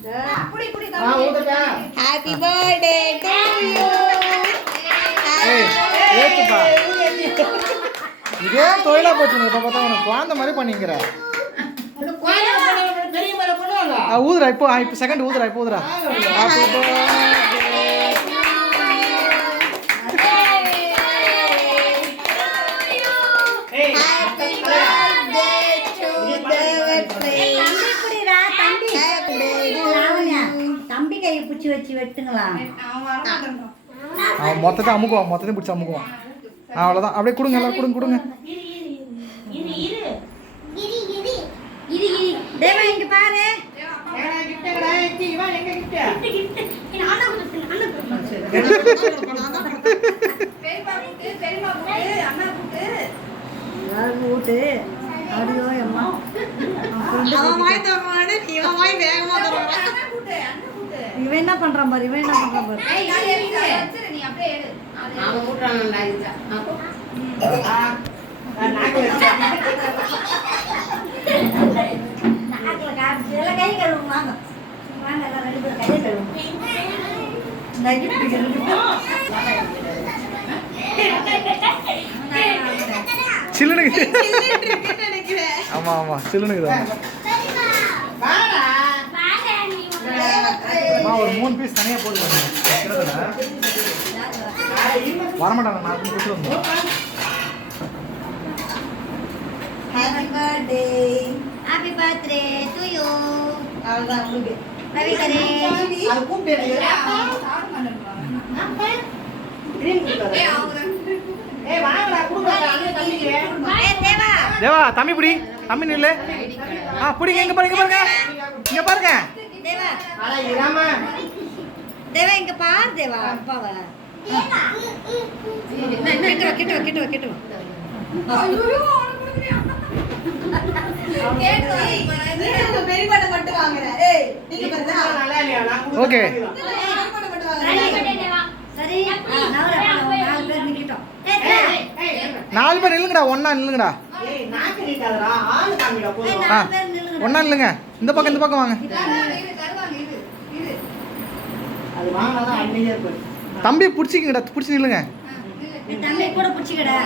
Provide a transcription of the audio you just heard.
Happy birthday to you. இதே தொழிலா போச்சுங்க. இப்ப பார்த்தா உனக்கு குழந்தை மாதிரி பண்ணிக்கிற. ஊதுறா இப்போ செகண்ட் ஊதுறா இப்போ ஊதுறா. Happy birthday. தம்பி கையை பிடிச்சி வச்சு வெட்டுங்களா? அவன் மொத்தத்தை அமுக்குவான், மொத்தத்தையும் பிடிச்சி அமுக்குவான். அவ்வளோதான். அப்படியே கொடுங்க, எல்லாம் கொடுங்க கொடுங்க. தேவா இங்க பாரு. இவன் என்ன பண்றான் பாரு, இவன் என்ன பண்றான் பாரு. கை கழுவும் வாங்க வாங்க எல்லாம் ரெண்டு பேரும் கையை கழுவும். சில்லுனுக்கு. ஆமா ஆமா சில்லுனுக்கு தான். ஒரு 3 பீஸ் தனியா போட்டு வரமாட்டாங்க. நான் கொடுத்து வந்தோம். Happy birthday. Happy birthday to you. அவ்வளவுதான் உங்களுக்கு. ரவி கரே. அது கூப்பிட்டே தேவா தம்பி பிடி. தம்பி நில்லு. பிடிங்க. இங்க பாருங்க, இங்க பாருங்க. தேவா இங்க பாரு. தேவா அப்பாவை கிட்ட ஓகே. நாலு பேர் நில்லுங்கடா. ஒன்னா நில்லுங்கடா. ஒன்னா நில்லுங்க. இந்த பக்கம் வாங்க. தம்பி பிடிச்சிக்கங்கடா. பிடிச்சி நில்லுங்க. தம்பி கூட பிடிச்சிக்கடா.